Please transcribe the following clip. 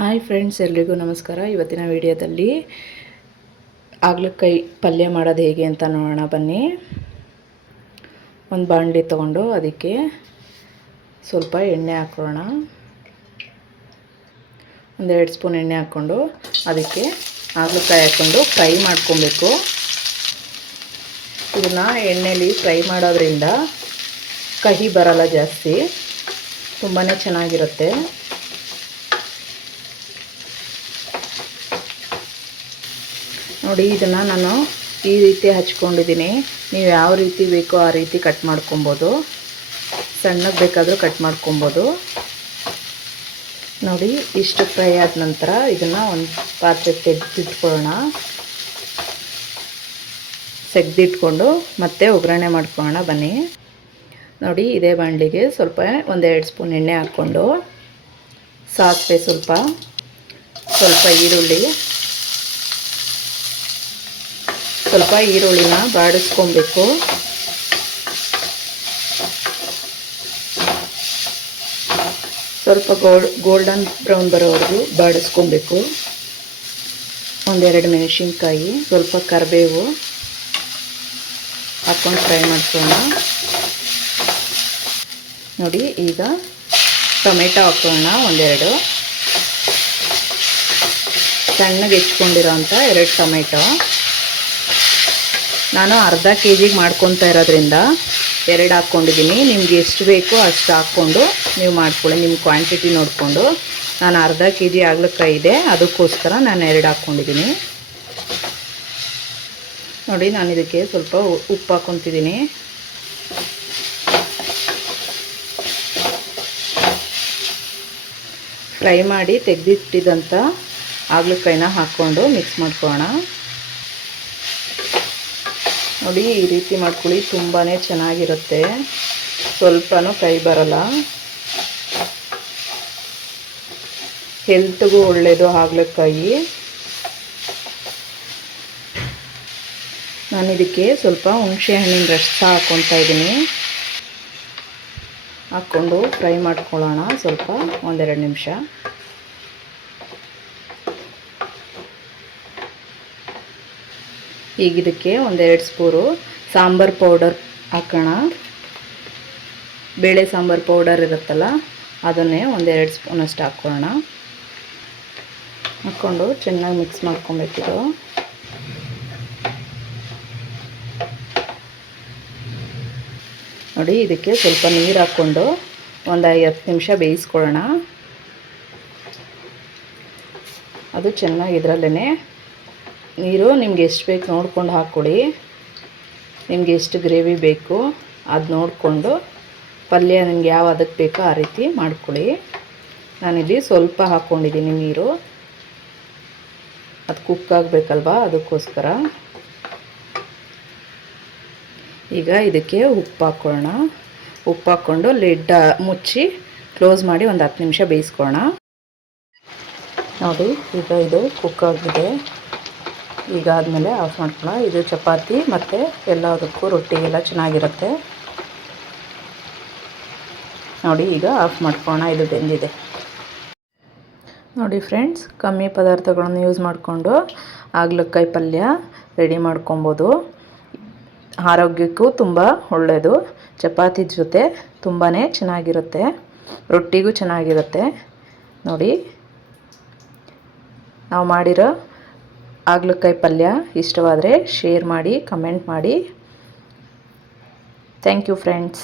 Hi friends, ಎಲ್ರಿಗೂ ನಮಸ್ಕಾರ. ಇವತ್ತಿನ ವಿಡಿಯೋದಲ್ಲಿ ಹಾಗಲಕಾಯಿ ಪಲ್ಯ ಮಾಡೋದು ಹೇಗೆ ಅಂತ ನೋಡೋಣ ಬನ್ನಿ. ಒಂದು ಬಾಣಲಿ ತೊಗೊಂಡು ಅದಕ್ಕೆ ಸ್ವಲ್ಪ ಎಣ್ಣೆ ಹಾಕೋಣ. 1-2 ಸ್ಪೂನ್ ಎಣ್ಣೆ ಹಾಕ್ಕೊಂಡು ಅದಕ್ಕೆ ಹಾಗಲಕಾಯಿ ಹಾಕ್ಕೊಂಡು ಫ್ರೈ ಮಾಡ್ಕೊಬೇಕು. ಇದನ್ನು ಎಣ್ಣೆಯಲ್ಲಿ ಫ್ರೈ ಮಾಡೋದ್ರಿಂದ ಕಹಿ ಬರಲ್ಲ, ಜಾಸ್ತಿ ತುಂಬಾ ಚೆನ್ನಾಗಿರುತ್ತೆ. ನೋಡಿ, ಇದನ್ನು ನಾನು ಈ ರೀತಿ ಹಚ್ಕೊಂಡಿದ್ದೀನಿ. ನೀವು ಯಾವ ರೀತಿ ಬೇಕೋ ಆ ರೀತಿ ಕಟ್ ಮಾಡ್ಕೊಬೋದು. ಸಣ್ಣಗೆ ಬೇಕಾದರೂ ಕಟ್ ಮಾಡ್ಕೊಬೋದು. ನೋಡಿ, ಇಷ್ಟು ಫ್ರೈ ಆದ ನಂತರ ಇದನ್ನು ಒಂದು ಪಾತ್ರೆಗೆ ತೆಗೆದಿಟ್ಕೊಳ್ಳೋಣ. ತೆಗೆದಿಟ್ಕೊಂಡು ಮತ್ತೆ ಒಗ್ಗರಣೆ ಮಾಡ್ಕೊಳ್ಳೋಣ ಬನ್ನಿ. ನೋಡಿ, ಇದೇ ಬಾಣಲಿಗೆ ಸ್ವಲ್ಪ 1-2 ಸ್ಪೂನ್ ಎಣ್ಣೆ ಹಾಕ್ಕೊಂಡು ಸಾಸಿವೆ, ಸ್ವಲ್ಪ ಈರುಳ್ಳಿನ ಬಾಡಿಸ್ಕೊಬೇಕು. ಸ್ವಲ್ಪ ಗೋಲ್ಡನ್ ಬ್ರೌನ್ ಬರೋವರೆಗೂ ಬಾಡಿಸ್ಕೊಬೇಕು. 1-2 ಮೆಣಸಿನ್ಕಾಯಿ, ಸ್ವಲ್ಪ ಕರಿಬೇವು ಹಾಕ್ಕೊಂಡು ಫ್ರೈ ಮಾಡ್ಕೊಳ್ಳೋಣ. ನೋಡಿ, ಈಗ ಟೊಮೆಟೊ ಹಾಕೋಣ. 1-2 ಸಣ್ಣಗೆ ಹೆಚ್ಕೊಂಡಿರೋ ಅಂಥ 2 ಟೊಮೆಟೊ. ನಾನು ಅರ್ಧ kg ಮಾಡ್ಕೊತಾ ಇರೋದ್ರಿಂದ 2 ಹಾಕ್ಕೊಂಡಿದ್ದೀನಿ. ನಿಮ್ಗೆ ಎಷ್ಟು ಬೇಕೋ ಅಷ್ಟು ಹಾಕ್ಕೊಂಡು ನೀವು ಮಾಡ್ಕೊಳ್ಳಿ, ನಿಮ್ಮ ಕ್ವಾಂಟಿಟಿ ನೋಡಿಕೊಂಡು. ನಾನು ಅರ್ಧ kg ಹಾಗಲಕಾಯಿ ಇದೆ, ಅದಕ್ಕೋಸ್ಕರ ನಾನು 2 ಹಾಕ್ಕೊಂಡಿದ್ದೀನಿ. ನೋಡಿ, ನಾನು ಇದಕ್ಕೆ ಸ್ವಲ್ಪ ಉಪ್ಪು ಹಾಕ್ಕೊತಿದ್ದೀನಿ. ಫ್ರೈ ಮಾಡಿ ತೆಗೆದಿಟ್ಟಿದ್ದಂಥ ಹಾಗಲಕಾಯಿನ ಹಾಕ್ಕೊಂಡು ಮಿಕ್ಸ್ ಮಾಡ್ಕೊಳ್ಳೋಣ. ನೋಡಿ, ಈ ರೀತಿ ಮಾಡ್ಕೊಳ್ಳಿ, ತುಂಬಾ ಚೆನ್ನಾಗಿರುತ್ತೆ. ಸ್ವಲ್ಪನೂ ಕೈ ಬರಲ್ಲ, ಹೆಲ್ತ್ಗೂ ಒಳ್ಳೆಯದು ಹಾಗಲಕಾಯಿ. ನಾನು ಇದಕ್ಕೆ ಸ್ವಲ್ಪ ಹುಣಸೆ ಹಣ್ಣಿನ ರಸ ಹಾಕ್ಕೊತಾ ಇದ್ದೀನಿ. ಹಾಕ್ಕೊಂಡು ಫ್ರೈ ಮಾಡ್ಕೊಳ್ಳೋಣ ಸ್ವಲ್ಪ 1-2 ನಿಮಿಷ. ಈಗ ಇದಕ್ಕೆ 1-2 ಸ್ಪೂನು ಸಾಂಬಾರು ಪೌಡರ್ ಹಾಕೋಣ. ಬೇಳೆ ಸಾಂಬಾರು ಪೌಡರ್ ಇರುತ್ತಲ್ಲ, ಅದನ್ನೇ 1-2 ಸ್ಪೂನಷ್ಟು ಹಾಕ್ಕೊಳ್ಳೋಣ. ಹಾಕ್ಕೊಂಡು ಚೆನ್ನಾಗಿ ಮಿಕ್ಸ್ ಮಾಡ್ಕೊಬೇಕಿದು. ನೋಡಿ, ಇದಕ್ಕೆ ಸ್ವಲ್ಪ ನೀರು ಹಾಕ್ಕೊಂಡು ಒಂದು 10 ನಿಮಿಷ ಬೇಯಿಸ್ಕೊಳ್ಳೋಣ. ಅದು ಚೆನ್ನಾಗಿ ಇದರಲ್ಲೇ ನೀರು ನಿಮ್ಗೆ ಎಷ್ಟು ಬೇಕು ನೋಡ್ಕೊಂಡು ಹಾಕ್ಕೊಡಿ. ನಿಮಗೆ ಎಷ್ಟು ಗ್ರೇವಿ ಬೇಕು ಅದು ನೋಡಿಕೊಂಡು ಪಲ್ಯ ನಿಮ್ಗೆ ಯಾವ ಅದಕ್ಕೆ ಬೇಕೋ ಆ ರೀತಿ ಮಾಡ್ಕೊಳ್ಳಿ. ನಾನಿಲ್ಲಿ ಸ್ವಲ್ಪ ಹಾಕ್ಕೊಂಡಿದ್ದೀನಿ ನೀರು, ಅದು ಕುಕ್ ಆಗಬೇಕಲ್ವ, ಅದಕ್ಕೋಸ್ಕರ. ಈಗ ಇದಕ್ಕೆ ಉಪ್ಪು ಹಾಕ್ಕೊಳ್ಳೋಣ. ಉಪ್ಪು ಹಾಕ್ಕೊಂಡು ಲಿಡ್ ಮುಚ್ಚಿ ಕ್ಲೋಸ್ ಮಾಡಿ ಒಂದು 10 ನಿಮಿಷ ಬೇಯಿಸ್ಕೊಳ್ಳೋಣ. ನೋಡಿ, ಈಗ ಇದು ಕುಕ್ ಆಗಿದೆ. ಈಗ ಆದಮೇಲೆ ಆಫ್ ಮಾಡ್ಕೊಳ್ಳೋಣ. ಇದು ಚಪಾತಿ ಮತ್ತು ಎಲ್ಲದಕ್ಕೂ ರೊಟ್ಟಿಗೆಲ್ಲ ಚೆನ್ನಾಗಿರುತ್ತೆ. ನೋಡಿ, ಈಗ ಆಫ್ ಮಾಡ್ಕೊಳ್ಳೋಣ. ಇದು ಬೆಂದಿದೆ. ನೋಡಿ ಫ್ರೆಂಡ್ಸ್, ಕಮ್ಮಿ ಪದಾರ್ಥಗಳನ್ನು ಯೂಸ್ ಮಾಡಿಕೊಂಡು ಹಾಗಲಕಾಯಿ ಪಲ್ಯ ರೆಡಿ ಮಾಡ್ಕೊಬೋದು. ಆರೋಗ್ಯಕ್ಕೂ ತುಂಬ ಒಳ್ಳೆಯದು. ಚಪಾತಿ ಜೊತೆ ತುಂಬಾ ಚೆನ್ನಾಗಿರುತ್ತೆ, ರೊಟ್ಟಿಗೂ ಚೆನ್ನಾಗಿರುತ್ತೆ. ನೋಡಿ, ನಾವು ಮಾಡಿರೋ ಹಾಗಲಕಾಯಿ ಪಲ್ಯ ಇಷ್ಟವಾದರೆ ಶೇರ್ ಮಾಡಿ, ಕಮೆಂಟ್ ಮಾಡಿ. Thank you friends.